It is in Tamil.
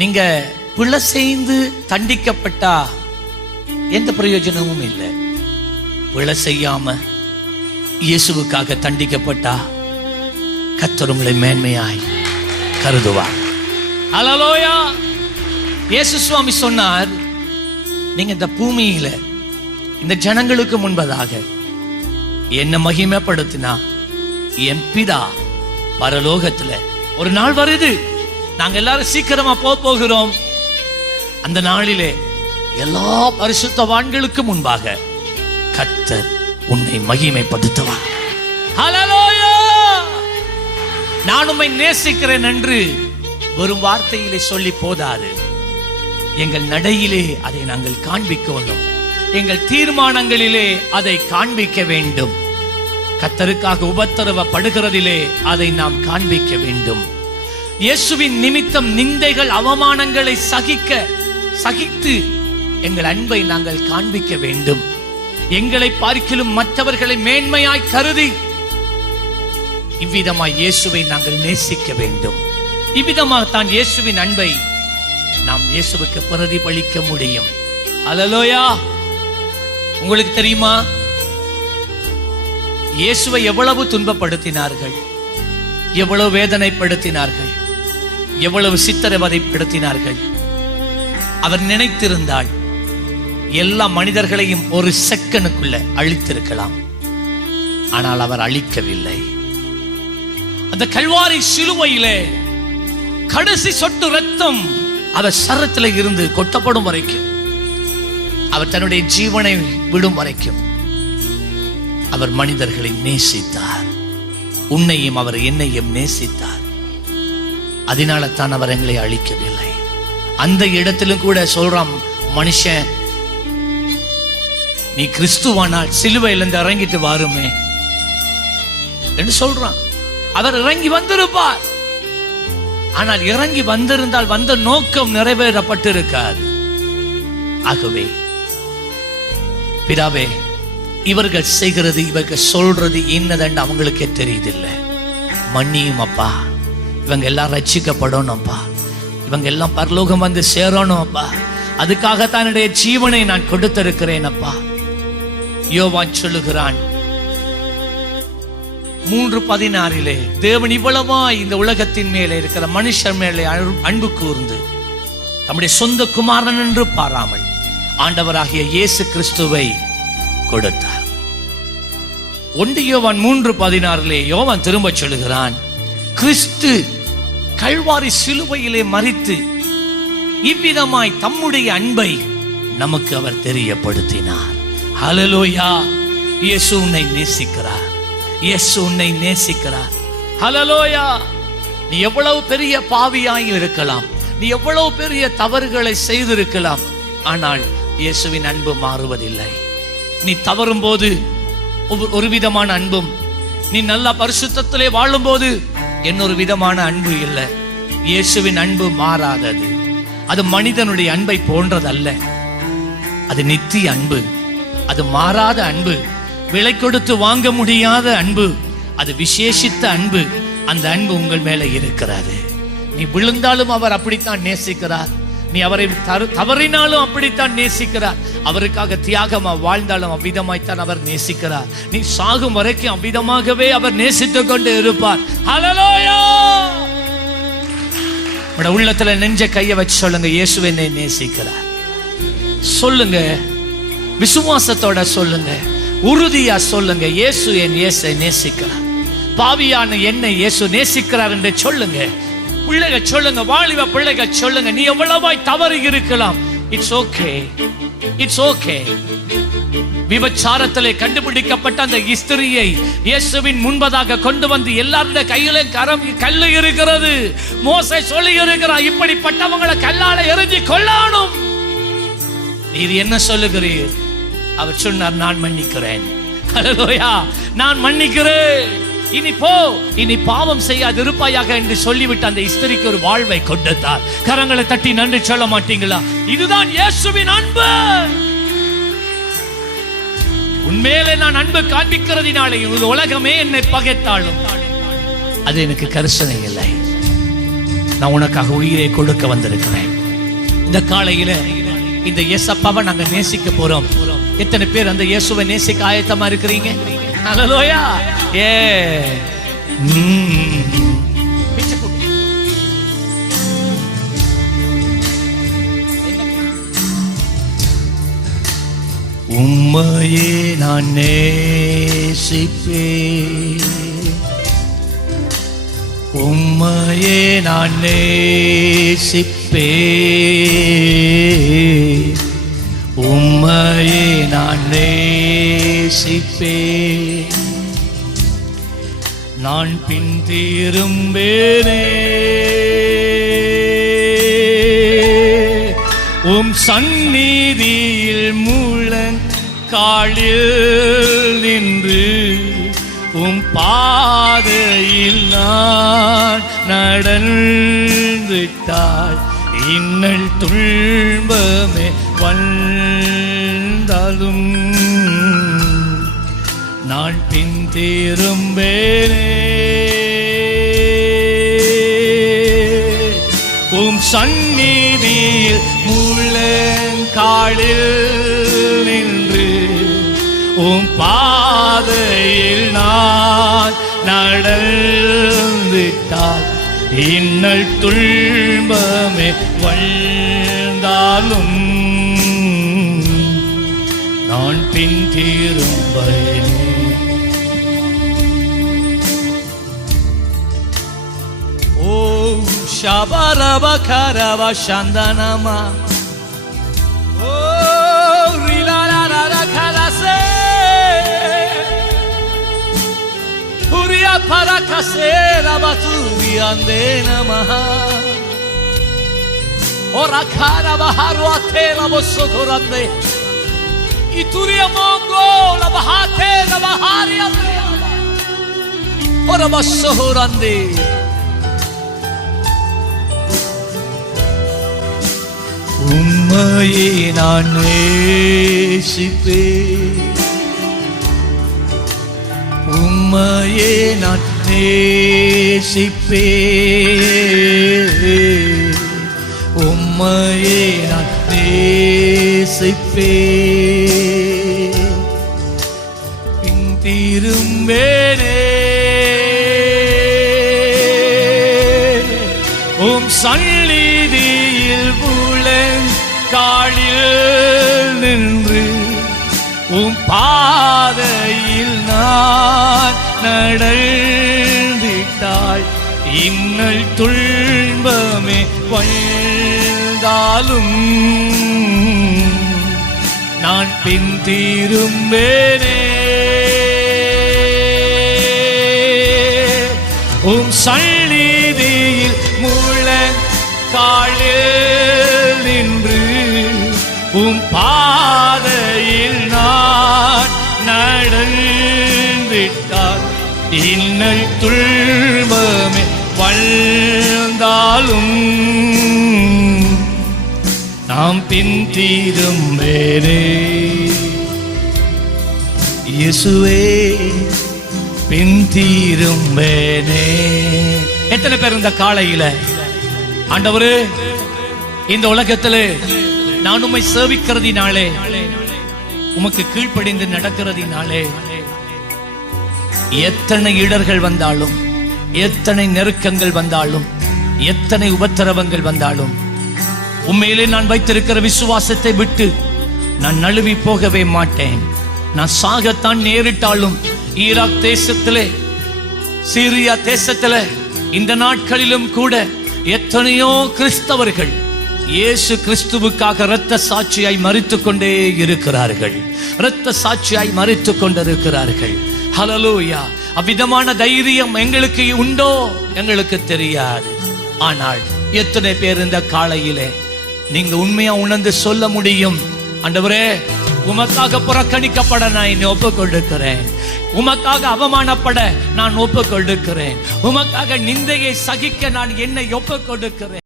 நீங்க பிழை செய்து தண்டிக்கப்பட்டா எந்த பிரயோஜனமும் இல்லை. பிழை செய்யாம இயேசுவுக்காக தண்டிக்கப்பட்டா கர்த்தர் உங்களை மேன்மையாய் கருதுவார். ஹல்லேலூயா. இயேசு சுவாமி சொன்னார், நீங்க இந்த பூமியில இந்த ஜனங்களுக்கு முன்பதாக என்ன மகிமைப்படுத்தினா என் பிதா பரலோகத்துல ஒரு நாள் வருது, நாங்க எல்லாரும் சீக்கிரமா போகிறோம். அந்த நாளிலே எல்லா பரிசுத்தவான்களுக்கு முன்பாக கர்த்தர் உன்னை மகிமைப்படுத்துவார். ஹல்லேலூயா. நான் உம்மை நேசிக்கிறேன் என்று வெறும் வார்த்தையிலே சொல்லி போதாது. எங்கள் நடையிலே அதை நாங்கள் காண்பிக்க வேண்டும். எங்கள் தீர்மானங்களிலே அதை காண்பிக்க வேண்டும். கர்த்தருக்காக உபத்திரவப்படுகிறதிலே அதை நாம் காண்பிக்க வேண்டும். இயேசுவின் நிமித்தம் நிந்தைகள் அவமானங்களை சகித்து எங்கள் அன்பை நாங்கள் காண்பிக்க வேண்டும். எங்களை பார்க்கிலும் மற்றவர்களை மேன்மையாய் கருதி இவ்விதமாய் இயேசுவை நாங்கள் நேசிக்க வேண்டும். இவ்விதமாகத்தான் இயேசுவின் அன்பை நாம் இயேசுவுக்கு பிரதிபலிக்க முடியும். ஹல்லேலூயா. உங்களுக்கு தெரியுமா, இயேசுவை எவ்வளவு துன்பப்படுத்தினார்கள், எவ்வளவு வேதனைப்படுத்தினார்கள், எவ்வளவு சித்திரவதைப்படுத்தினார்கள். அவர் நினைத்திருந்தால் எல்லா மனிதர்களையும் ஒரு செகண்டுக்குள்ள அழித்திருக்கலாம். ஆனால் அவர் அழிக்கவில்லை. அந்த கல்வாரி சிலுவையிலே கடைசி சொட்டு ரத்தம் அவர் சரத்திலே இருந்து கொட்டப்படும் வரைக்கும், அவர் தன்னுடைய ஜீவனை விடும் வரைக்கும் அவர் மனிதர்களை நேசித்தார். உன்னையும் அவர் என்னையும் நேசித்தார். அதனால தான் அவர் எங்களை அழிக்கவில்லை. அந்த இடத்திலும் கூட சொல்றான், மனுஷன் நீ கிறிஸ்துவானால் சிலுவையிலிருந்து இறங்கிட்டு வாருமே என்று சொல்றான். அவர் இறங்கி வந்திருப்பார். ஆனால் இறங்கி வந்திருந்தால் வந்த நோக்கம் நிறைவேறப்பட்டிருக்காது. ஆகவே பிதாவே, இவர்கள் செய்கிறது, இவர்கள் சொல்றது என்னதென்று அவங்களுக்கே தெரியுதில்லை. மன்னியும் அப்பா. இவங்க எல்லாம் ரட்சிக்கப்படணும் அப்பா. இவங்க எல்லாம் பரலோகம் வந்து சேரணும் அப்பா. அதுக்காகத்தான் என்னுடைய ஜீவனை நான் கொடுத்திருக்கிறேன் அப்பா. யோவான் சொல்லுகிறான் 3:16, தேவன் இவ்வளவா இந்த உலகத்தின் மேலே இருக்கிற மனுஷர் மேலே அன்பு கூர்ந்து தம்முடைய சொந்த குமாரன் என்று பாராமல் ஆண்டவராகிய இயேசு கிறிஸ்துவை கொடுத்தார். 1 யோவான் 3:16 யோவான் திரும்ப சொல்லுகிறான், கிறிஸ்து கல்வாரி சிலுவையிலே மரித்து இவ்விதமாய் தம்முடைய அன்பை நமக்கு அவர் தெரியப்படுத்தினார். ஹல்லேலூயா. இயேசு உன்னை நேசிக்கிறார். இயேசு உன்னை நேசிக்கிறார். ஹல்லேலூயா. நீ எவ்வளவு பெரிய பாவியாய் இருக்கலாம், நீ எவ்வளவு பெரிய தவறுகளை செய்திருக்கலாம், ஆனால் இயேசுவின் அன்பு மாறுவதில்லை. நீ தவறும் போது ஒரு விதமான அன்பும், நீ நல்ல பரிசுத்தத்திலே வாழும் போது இன்னொரு விதமான அன்பு இல்லை. இயேசுவின் அன்பு மாறாதது. அது மனிதனுடைய அன்பை போன்றதல்ல. அது நித்திய அன்பு, அது மாறாத அன்பு, விலை கொடுத்து வாங்க முடியாத அன்பு, அது விசேஷித்த அன்பு. அந்த அன்பு உங்கள் மேலே இருக்கிறது. நீ விழுந்தாலும் அவர் அப்படித்தான் நேசிக்கிறார். நீ அவரை தவறினாலும் அப்படித்தான் நேசிக்கிறார். அவருக்காக தியாகமா வாழ்ந்தாலும் அவ்விதமாய்த்தான் அவர் நேசிக்கிறார். நீ சாகும் வரைக்கும் அவ்விதமாகவே அவர் நேசித்துக் கொண்டு இருப்பார். ஹல்லேலூயா. உங்க உள்ளத்துல நெஞ்ச கைய வச்சு சொல்லுங்க, இயேசு என்னை நேசிக்கிறார். சொல்லுங்க, விசுவாசத்தோட சொல்லுங்க, உறுதியா சொல்லுங்க, இயேசு என் இயேசை நேசிக்கிறார். பாவியான என்னை இயேசு நேசிக்கிறார் என்று சொல்லுங்க. பிள்ளைகள் சொல்லுங்க, வாலிப பிள்ளைகள் சொல்லுங்க, நீ எவ்வளவாய் தவறு இருக்கலாம், இட்ஸ் ஓகே, இட்ஸ் ஓகே. விபச்சாரத்திலே கண்டுபிடிக்கப்பட்ட அந்த ஸ்திரியை இயேசுவின் முன்பதாக கொண்டு வந்து எல்லாருடைய கையில கல்லு இருக்கிறது. மோசே சொல்லி இருக்கிறார், இப்படிப்பட்டவங்களை கல்லால எரிஞ்சு கொல்லணும். நீர் என்ன சொல்லுகிறீர்? அவர் சொன்னார், நான் மன்னிக்கிறேன். ஹல்லேலூயா. நான் மன்னிக்கிறேன், இனி போ, இனி பாவம் செய்யாது இருப்பாயாக என்று சொல்லிவிட்டு அந்த ஸ்திரிக்கு ஒரு வாழ்வை கொடுத்தார். கரங்களை தட்டி நன்றி சொல்ல மாட்டீங்களா? இதுதான் இயேசுவின் அன்பு. உண்மையிலே நான் அன்பு காண்பிக்கிறதினாலே உலகமே என்னை பகைத்தாலும் அது எனக்கு கரிசனை இல்லை. நான் உனக்காக உயிரை கொடுக்க வந்திருக்கிறேன். இந்த காலையில இந்த இயேசப்பாவை நாங்க நேசிக்க போறோம். எத்தனை பேர் அந்த இயேசுவை நேசிக்க ஆயத்தமா இருக்கிறீங்க? ஹல்லேலூயா. ஏ உம்மையே நான் நேசிப்பேன், உம்மையே நான் நேசிப்பேன், உம்மையே நான் நேசிப்பேன். நான் பின் திரும்பேனே உம் சந்நிதியில் முழங்காலில் நின்று உம் பாதையில் நான் நடந்துட்டால் இன்னல் துன்பமே வந்தாலும் நான் பின் திரும்பேனே உம் சந்நிதியில் முழங்காலில் நின்று உம் பாதையில் நான் நடந்துட்டால் இன்னல் துன்பமே வந்தாலும் நான் பின் திரும்பேனே. ஓ ஷபரபகரப சந்தனமா ஓ ரிலாலாரகலசே புரியா பரகசே ரபதுரி அந்தேனமஹ ஓரகார பஹர்வதே லபசுகுரந்தே Ituria mongo la bahate la bahari ande ora basohorande ummaye நான் நேசிப்பேன், ummaye நான் நேசிப்பேன், ummaye நான் நேசிப்பேன். திரும்பேனே உம் சந்நிதியில் முழங்காலில் நின்று உம் பாதையில் நான் நடந்திட்டால் இன்னல் துன்பமே வந்தாலும் நான் பின் திரும்பேனே உம் சந்நிதியில் முழங்காலில் நின்று உம் பாதையில் நான் நடந்திட்டால் இன்னல் துன்பமே வந்தாலும் நாம் பின் திரும்பேனே. இயேசுவே பின் திரும்பேனே. எத்தனை பேர் இந்த காலையில ஆண்டவரே இந்த உலகத்திலே நான் உம்மை சேவிக்கிறதினாலே உமக்கு கீழ்ப்படிந்து நடக்கிறதினாலே எத்தனை இடர்கள் வந்தாலும், எத்தனை நெருக்கங்கள் வந்தாலும், எத்தனை உபத்திரவங்கள் வந்தாலும் உண்மையிலே நான் வைத்திருக்கிற விசுவாசத்தை விட்டு நான் நழுவி போகவே மாட்டேன். நான் சாகத்தான் நேரிட்டாலும் ஈராக் தேசத்திலே, சீரியா தேசத்திலே இந்த நாட்களிலும் கூட எத்தனையோ கிறிஸ்தவர்கள் இயேசு கிறிஸ்துவுக்காக இரத்த சாட்சியாய் மரித்துக் கொண்டே இருக்கிறார்கள், இரத்த சாட்சியாய் மரித்துக் கொண்டிருக்கிறார்கள். ஹல்லேலூயா. அவ்விதமான தைரியம் எங்களுக்கு உண்டோ எங்களுக்கு தெரியாது. ஆனால் எத்தனை பேர் இந்த காலையிலே நீங்க உண்மையா உணர்ந்து சொல்ல முடியும், ஆண்டவரே உமக்காக புறக்கணிக்கப்பட நான் என்னை ஒப்புக் கொடுக்கிறேன், உமக்காக அவமானப்பட நான் ஒப்புக் கொடுக்கிறேன், உமக்காக நிந்தையை சகிக்க நான் என்னை ஒப்புக் கொடுக்கிறேன்.